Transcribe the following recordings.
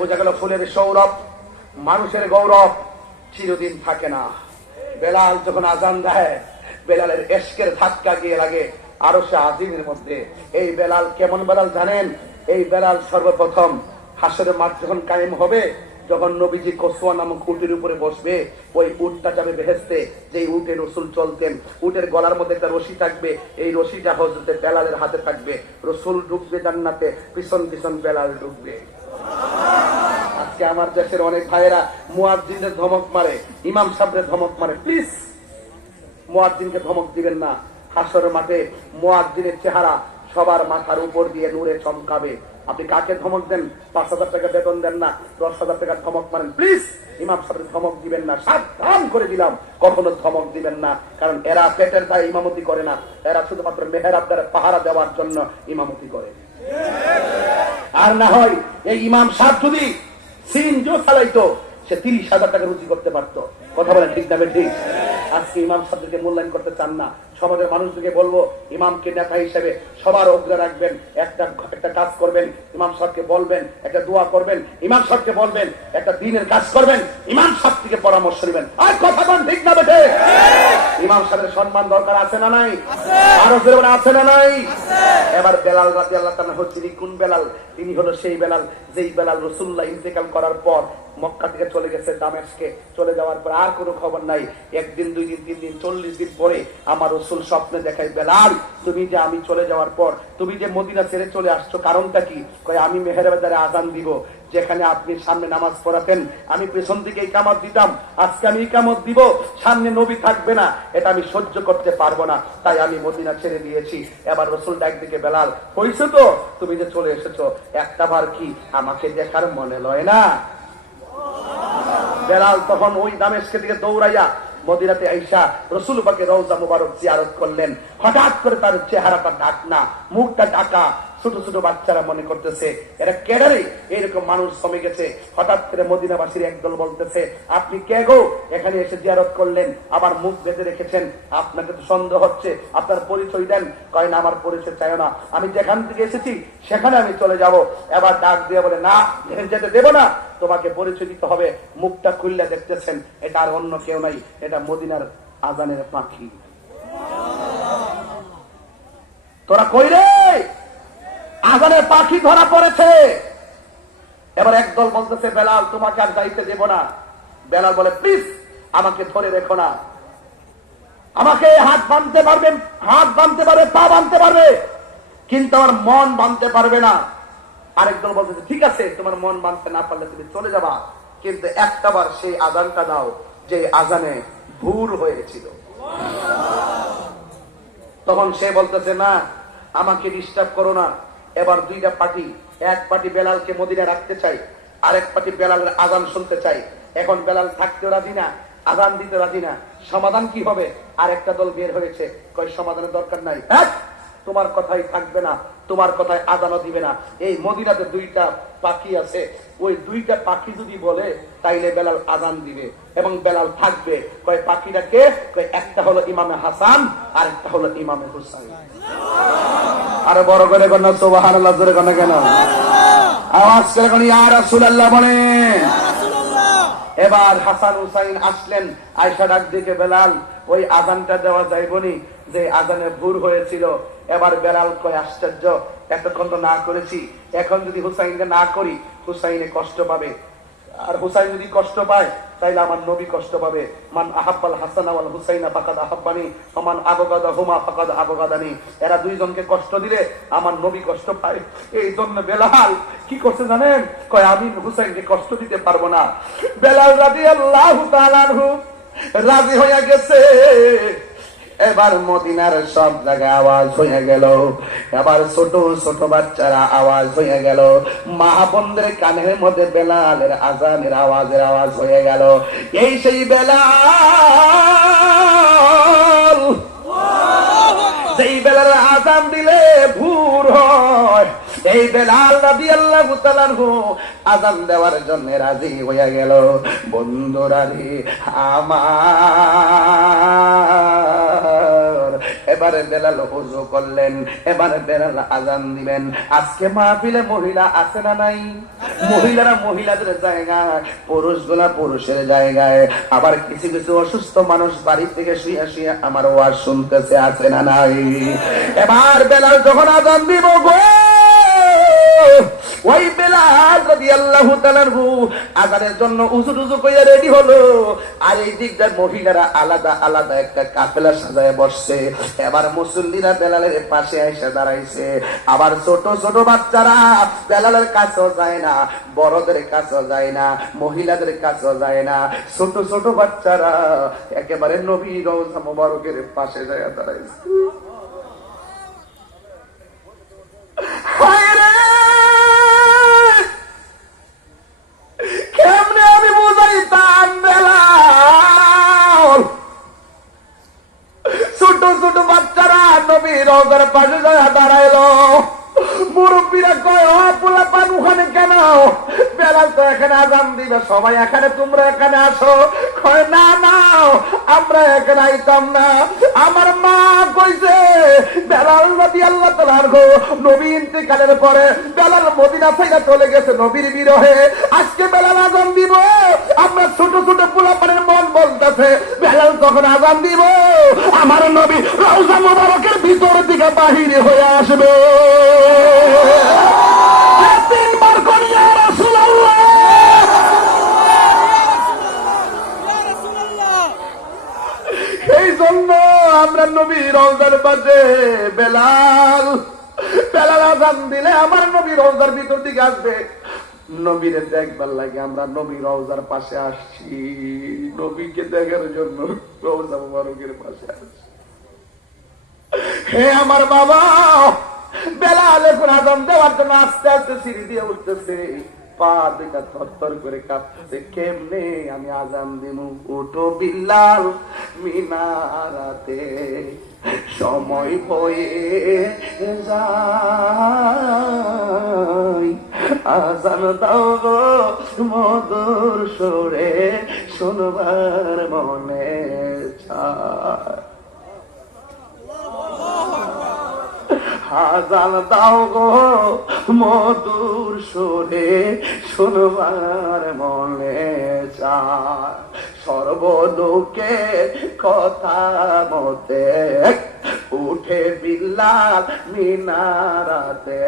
বোঝা গেল ফুলের সৌরভ, মানুষের গৌরব চিরদিন থাকে না। বেলাল যখন আজান দেয়, বেলালের এশকের ধাক্কা গিয়ে লাগে আরশে আজিমের মধ্যে। এই বেলাল কেমন বেলাল জানেন? এই বেলাল সর্বপ্রথম হাসরের মাঠ যখন কায়েম হবে, যখন নবীজি কসওয়া নামক উটের উপরে বসবে, ওই উটটা যাবে বেহেশতে। যে উটে রসুল চলতেন, উটের গলার মধ্যে একটা রশি থাকবে, এই রশিটা হযরতে বেলালের হাতে থাকবে। রসুল ঢুকবে জান্নাতে, পিছন পিছন বেলাল ঢুকবে। আজকে আমার দেশের অনেক ভাইয়েরা মুয়াজ্জিনদের ধমক মারে, ইমাম সাহেবদের ধমক মারে। প্লিজ মুয়াজ্জিনকে ধমক দিবেন না। হাসরের মাঠে মুয়াজ্জিনের চেহারা সবার মাথার উপর দিয়ে নূরে চমকাবে। আপনি কাকে ধমক দেন? ৫,০০০ টাকা বেতন দেন না, ১০,০০০ টাকা ধমক মারেন। প্লিজ ইমাম সাহেব ধমক দিবেন না, সাবধান করে দিলাম, কখনো ধমক দিবেন না। কারণ এরা পেটের দায়ে ইমামতি করে না, এরা শুধুমাত্র মেহরাব দ্বারা পাহারা দেওয়ার জন্য ইমামতি করে। আর না হয় এই ইমাম সাহেব যদি সিনজো চালাইতো, সে ৩০,০০০ টাকা রুজি করতে পারতো। কথা বলেন ঠিক না ঠিক? আজকে ইমাম সাহেবকে মূল্যায়ন করতে চান না। সমাজের মানুষদেরকে বলবো, ইমামকে নেতা হিসেবে সবার অগ্রে রাখবেন। একটা কাজ করবেন, ইমাম সাহেবকে বলবেন, একটা দোয়া করবেন, ইমাম সাহেবকে বলবেন, একটা দিনের কাজ করবেন, ইমাম সাহেব থেকে পরামর্শ নেবেন। আর কথা বলেন ঠিক না বেঠে? ইমাম সাহেবের সম্মান দরকার আছে না নাই? আরো জোরে আছে না নাই? এবার বেলাল রাদিয়াল্লাহু তাআলা হচ্ছেন কোন বেলাল? তিনি হলো সেই বেলাল যেই বেলাল রাসূলুল্লাহ ইন্তেকাল করার পর মক্কা থেকে চলে গেছে দামেস্কে। চলে যাওয়ার পর আর কোনো খবর নাই। একদিন, ২ দিন, ৩ দিন, ৪০ দিন পরে আমার রাসূল স্বপ্নে দেখায়, বেলাল তুমি যে আমি চলে যাওয়ার পর তুমি যে মদিনা ছেড়ে চলে আসছো, কারণটা কি? কয় আমি মেহরাবের দ্বারা আযান দিব। যেখানে আপনি সামনে নামাজ পড়াতেন, আমি পেছন দিকে ইকামত দিতাম। আজকে আমি ইকামত দিব, সামনে নবী থাকবে না, এটা আমি সহ্য করতে পারবো না, তাই আমি মদিনা ছেড়ে দিয়েছি। এবার রাসূল ডাক দিকে, বেলাল হইছে তো, তুমি যে চলে এসেছো, একটা বার কি আমাকে দেখার মনে লয় না? বেলাল তখন ওই দামেস্কের দিকে দৌড়াইয়া মদিনাতে আইসা রাসূল পাকের রওজা মুবারক জিয়ারত করলেন। হঠাৎ করে তার চেহারাটা ঢাকনা, মুখটা ঢাকা। ছোট ছোট বাচ্চারা মনে করতেছে এরা কেডারে, এরকম মানুষ জমে গেছে। হঠাৎ করে মদিনাবাসীর একদল বলতেছে, আপনি কে গো, এখানে এসে জিয়ারত করলেন, আবার মুখ বেঁধে রেখেছেন, আপনাকে তো সন্দেহ হচ্ছে, আপনার পরিচয় দেন। কয় না, আমার পরিচয় চাই না, আমি যেখান থেকে এসেছি সেখানে আমি চলে যাব। এবার ডাক দিয়ে বলে, না যেতে দেব না, তোমাকে পরিচয় দিতে হবে। মুখটা খুললে দেখতেছেন এটা আর অন্য কেউ নাই, এটা মদিনার আজানের পাখি। তোরা কই রে? আজানের পাখি ধরা পড়েছে। এবার একদল বলতেছে, বেলাল তোমাকে আর যাইতে দেব না। বেলাল বলে, প্লিজ আমাকে ধরে রেখো না, আমাকে হাত বাঁধতে পারবে, হাত বাঁধতে পারবে, পা বাঁধতে পারবে, কিন্তু আমার মন বাঁধতে পারবে না। আরেকদল বলতেছে, ঠিক আছে, তোমার মন বাঁধতে না পারলে তুমি চলে যাবা, কিন্তু একটাবার সেই আজানটা দাও যে আজানে ভুল হয়েছিল। তখন সে বলতেছে, না আমাকে ডিস্টার্ব করো না। এবার দুইটা পার্টি, এক পার্টি বেলালকে মদিনায় রাখতে চাই, আরেক পার্টি বেলালের আজান শুনতে চাই। এখন বেলাল থাকতেও রাজি না, আজান দিতে রাজি না। সমাধান কি হবে? আরেকটা দল বের হয়েছে, কয় সমাধানের দরকার নাই, তোমার কথাই থাকবে না, তোমার কথায় আজানও দিবে না। এই মদিনাতে দুইটা পাখি আছে, ওই দুইটা পাখি যদি বলে তাইলে বেলাল আজান দিবে এবং বেলাল থাকবে। কয় পাখিটা কে? কয় একটা হলো ইমামে হাসান, আর একটা হলো ইমামে হুসাইন। আরো বড় করে কন্যা সুবহানাল্লাহ, জোরে কন্যা কেন আওয়াজ করে কোন ইয়া রাসূলুল্লাহ বলেন। এবার হাসান হুসাইন আসলেন। আয়েশা ডাক দিকে, বেলাল ওই আজানটা দেওয়া যাইবনি যে আজানে ভুল হয়েছিল। এবার বেলাল কয়, আশ্চর্য, এতক্ষণ তো না করেছি, এখন যদি হুসাইনকে না করি হুসাইনে কষ্ট পাবে, আর হুসাইন যদি কষ্ট পায় তাইলে আমার নবী কষ্ট পাবে। মান আহাব্বাল হাসান ওয়াল হুসাইনা ফাকাদ আহাব্বানি ওয়া মান আবগাদাহুমা ফাকাদ আবগাদানি। এরা দুইজনকে কষ্ট দিলে আমার নবী কষ্ট পায়। এই জন্য বেলাল কি করছে জানেন? কয় আমি হুসাইনকে কষ্ট দিতে পারবো না। বেলাল রাদিয়াল্লাহু তাআলা আনহু রাজি হয়ে গেছে। এবার মদিনার সব জায়গায় আওয়াজ হয়ে গেল। এবার ছোট ছোট বাচ্চারা আওয়াজ হয়ে গেল। মা বোনদের কানের মধ্যে বেলালের আজানের আওয়াজ হয়ে গেল। এই সেই বেলাল, যেই বেলালের আজান দিলে ভোর হয়, এই বেলাল রাদিয়াল্লাহু তাআলা আযান দেওয়ার জন্য রাজি হয়ে গেল। বন্ধুরা রে আমার, এবারে বেলাল ওযু করলেন, এবারে বেলাল আযান দিবেন। আজকে মাহফিলে মহিলা আছে না নাই? মহিলারা মহিলাদের জায়গায়, পুরুষগুলা পুরুষের জায়গায়। আবার কিছু কিছু অসুস্থ মানুষ বাড়ি থেকে শুয়ে শুয়ে আমার ওয়াজ শুনতেছে, আছে না নাই? এবার বেলাল যখন আযান দিব গো, ওই বেলাল রাদিয়াল্লাহু তাআলা আযানের জন্য উযু টুযু করে রেডি হলো। আর এই দিকটা মহিলারা আলাদা আলাদা একটা কাফেলা সাজায় বসছে। এবার মুসল্লিরা বেলালের পাশে এসে দাঁড়াইছে। আবার ছোট ছোট বাচ্চারা বেলালের কাছেও যায় না, বড়দের কাছেও যায় না, মহিলাদের কাছেও যায় না। ছোট ছোট বাচ্চারা একেবারে নবী রওজা মুবারকের পাশে যায় দাঁড়াইছে। কেমনে আমি বুঝাইতাম বেলাল, ছোট ছোট বাচ্চারা নবী রওজার পাশে যায় দাঁড়াইলো। মুরব্বীরা কয়, ও পোলাপান ওখানে কেন? বেলাল তো এখানে আযান দিবে, সবাই এখানে, তোমরা এখানে আসো। কয় না না, আমরা এখানে আইতাম না। আমার মা কইছে বেলাল রাদিয়াল্লাহু তাআলা নবী ইন্তেকালের পরে বেলাল মদিনা থেকে চলে গেছে নবীর বিরহে। আজকে বেলাল আযান দিব, আমরা ছোট ছোট পোলাপানের মন বলতেছে বেলাল যখন আযান দিব আমার নবী রওজা মুবারকের ভিতর থেকে বাহিরে হয়ে আসবে। তিনবার করি ইয়া রাসূলুল্লাহ। এই জন্য আমরা নবী রওজার পাশে বেলাল আযান দিলে আমার নবী রওজার ভিতর দিকে আসবে। নবীরে দেখবার লাগে আমরা নবী রওজার পাশে আসছি, নবীকে দেখার জন্য রওজা মুবারকের পাশে আসছি। হে আমার বাবা, বেলাল এখন আযান দেওয়ার জন্য আস্তে আস্তে সিঁড়ি দিয়ে উঠতেছে, পা দুইটা থরথর করে কাঁপতেছে। কেমনে আমি আযান দিব? উঠো বিল্লাল মিনারাতে, সময় হয়ে যায়, আযান দাও গো মধুর সুরে, শুনবার মনে চায়। আযান দাও গো মধুর সুরে, শুনবার মনে চায়। সর্বলোকে কথা মতে উঠে বিল্লাল মিনারাতে,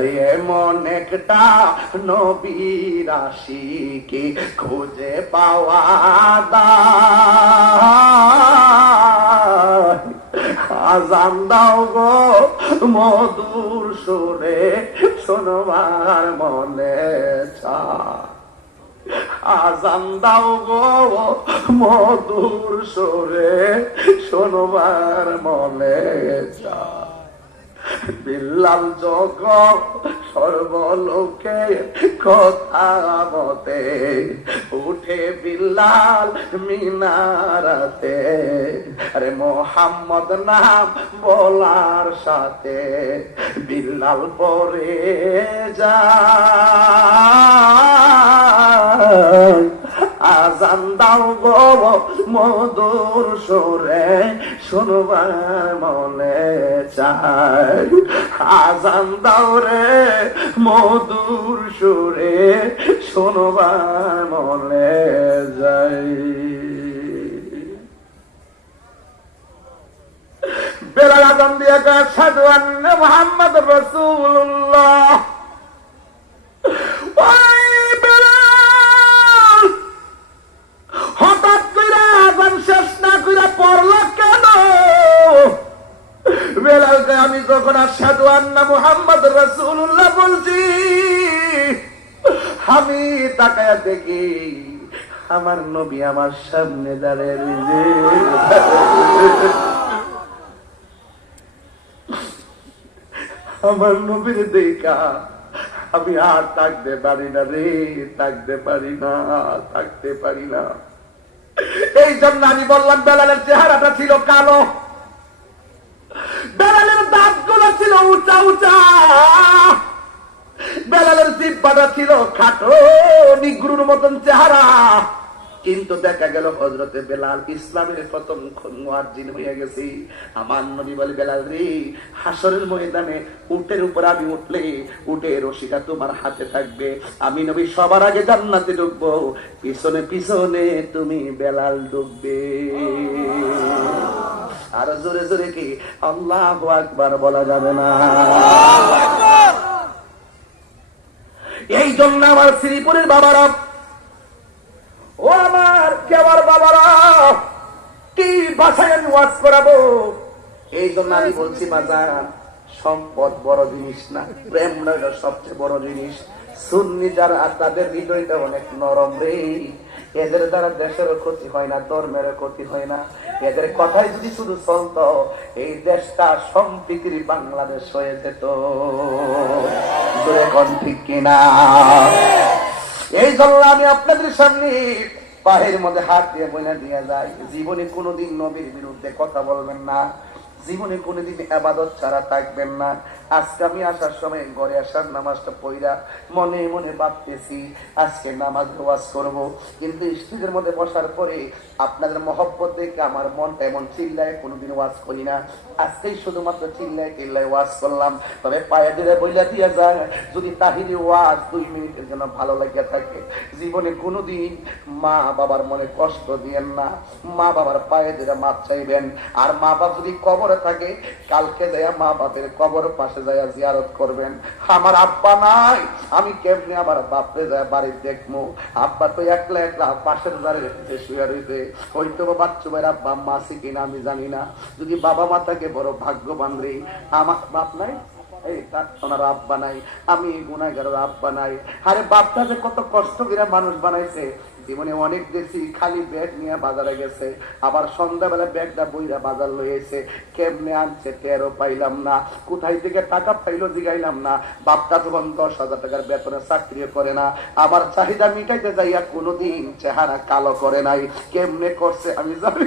রে মন একটা নবীর আশিকি খুঁজে পাওয়া দায়। আযান দাও গো মধুর সুরে, শোনবার মনে চায়। আযান দাও গো মধুর সুরে, শোনবার মনে চায়। বিল্লাল যখন সর্বলোকে কথা মতে উঠে বিল্লাল মিনারাতে, আরে মোহাম্মদ নাম বলার সাথে বিল্লাল পরে যায়। আযান দাও গো মধুর সুরে, শুনবার মনে চায়। আযান দাও রে মধুর সুরে, শুনবার মনে যায়। বেলাল আযান দিয়া কয়, আশহাদু আন্না মুহাম্মাদুর রাসূলুল্লাহ। হঠাৎ করে আযান শেষ না করে পড়ল কেন? বেলালকে আমি যখন আশহাদু আন্না মুহাম্মাদুর রাসূলুল্লাহ বলছি, আমি তাকায়া দেখি আমার নবী আমার সামনে দাঁড়িয়ে রয়েছে। আমার নবীর দেখা আমি আর থাকতে পারি না রে, থাকতে পারি না, থাকতে পারি না। এই জন্য আমি বললাম বেলালের চেহারাটা ছিল কালো, বেলালের দাঁত গুলো ছিল উঁচা উঁচা, বেলালের জিহ্বাটা ছিল খাটো নিগ্রুর মতন চেহারা। কিন্তু দেখা গেল হযরতে বেলাল ইসলামের প্রথম মুয়াজ্জিন হয়ে গেছে। আমার নবী বলে, বেলাল রে, হাসরের ময়দানে উটের উপর আমি উঠলে উটের রশিটা তোমার হাতে থাকবে, আমি নবী সবার আগে জান্নাতে ঢুকবো, পিছনে পিছনে তুমি বেলাল ঢুকবে। আর জোরে জোরে কি আল্লাহু আকবার বলা যাবে না? এই জন্য আমার শ্রীপুরের বাবারা, ও আমার কেবার বাবারা, কি ভাষায় আমি ওয়াজ করাবো? এই জন্য আমি বলছি বাজার, সম্পদ বড় জিনিস না, প্রেম হলো সবচেয়ে বড় জিনিস। সুন্নি যারা তাদের হৃদয়টা অনেক নরম রে, এদের দ্বারা দেশেরও ক্ষতি হয় না, ধর্মেরও ক্ষতি হয় না। এদের কথাই যদি শুধু চলতো, এই দেশটা সম্প্রীতির বাংলাদেশ হয়ে যেত। ঠিক কিনা? এই জন্য আমি আপনাদের সামনে পায়ের মধ্যে হাত দিয়ে বলে দিয়ে যাই, জীবনে কোনোদিন নবীর বিরুদ্ধে কথা বলবেন না, জীবনে কোনোদিন ইবাদত ছাড়া থাকবেন না। আজকে আমি আসার সময় ঘরে আসার নামাজটা পড়া মনে মনে ভাবতেছি আজকে নামাজ ওয়াজ করব, কিন্তু স্টেজের মধ্যে বসার পরে আপনাদের মহব্বত দেখে আমার মনটা এমন চিল্লায়, কোনোদিন ওয়াজ করি না, আজকেই শুধুমাত্র চিল্লায় চিল্লায় ওয়াজ করলাম। তবে পায়ে দিলে বইলা দিয়া যায়, যদি তাহিরি ওয়াজ 2 মিনিটের জন্য ভালো লাগিয়া থাকে, জীবনে কোনোদিন মা বাবার মনে কষ্ট দিয়েন না, মা বাবার পায়ে দিলে মাপ চাইবেন। আর মা বাবা যদি কবরে থাকে, কালকে যায় মা বাপের কবর পাশে যায় জিয়ারত করবেন। আমার আব্বা নাই, আমি কেমনে আমার বাপরে যায় বাড়ি দেখবো? আব্বা তো একলা একলা পাশের বাড়িতে শুয়ে রয়েছে, হয়তো বাচ্চু ভাইয়ের আব্বা আম্মা আছে কিনা আমি জানি না। যদি বাবা মা থাকে বড় ভাগ্যবান রে। আমার বাপ নাই, ওনার আব্বা নাই, আমি গুনাহগারের আব্বা নাই। আরে বাপটা যে কত কষ্ট করে মানুষ বানাইছে, জীবনে অনেক দেখছি খালি ব্যাগ নিয়ে বাজারে গেছে, আবার সন্ধ্যাবেলা ব্যাগটা বইরা বাজার লইছে, কেমনে আনছে টেরও পাইলাম না, কোথায় থেকে টাকা পাইলো জিগাইলাম না। বাপটা যখন 10,000 টাকার বেতনে চাকরি করে না, আবার চাহিদা মিটাইতে যাইয়া কোনোদিন চেহারা কালো করে নাই, কেমনে করছে আমি জানি।